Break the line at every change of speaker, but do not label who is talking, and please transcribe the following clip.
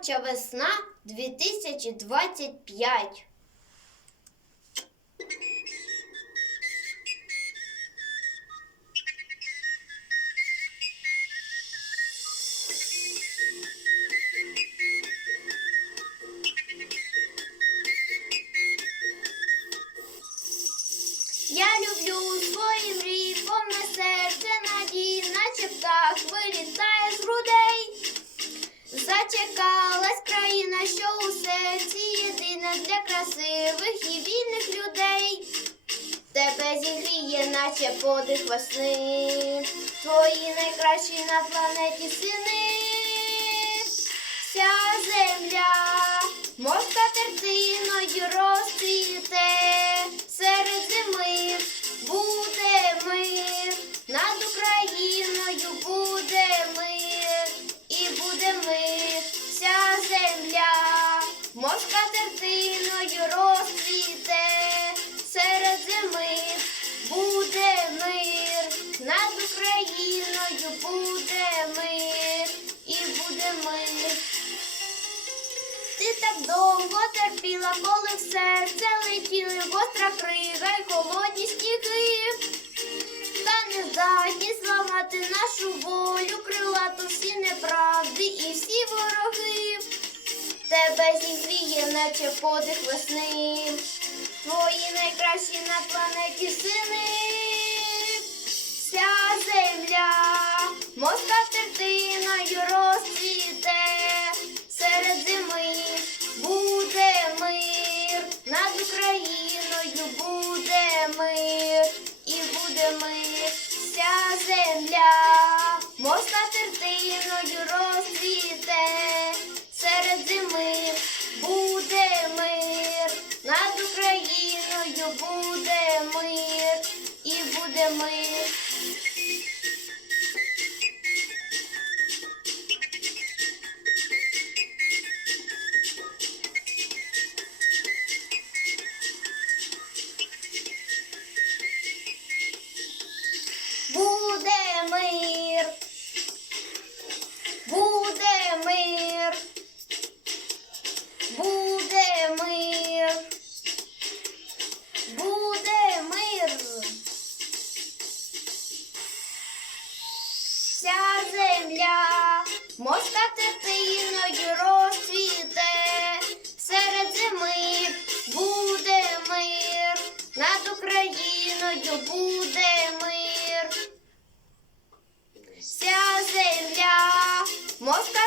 Творча весна 2025. Я люблю свої мрії, повне серце надії, наче птах з грудей. Зачекалась країна, що у серці єдина для красивих і вільних людей. Тебе зігріє, наче подих весни, твої найкращі на планеті сини. Вся земля, морська тертиною розцвіте, серед зими морська тертиною розцвіте, серед зими буде мир, над Україною буде мир, і буде мир. Ти так довго терпіла, коли в серце летіли гостра крига й холодні сніги. Та не здатні зламати нашу волю, крилату всі неправди і всі вороги. Тебе зігріє, наче подих весни, твої найкращі на планеті сини. Вся земля, морська тертиною розцвіте, серед зими буде мир, над Україною буде мир, і буде мир, вся земля, і буде земля. Морська тертиною розцвіте, серед зими буде мир, над Україною буде мир. Вся земля. Морська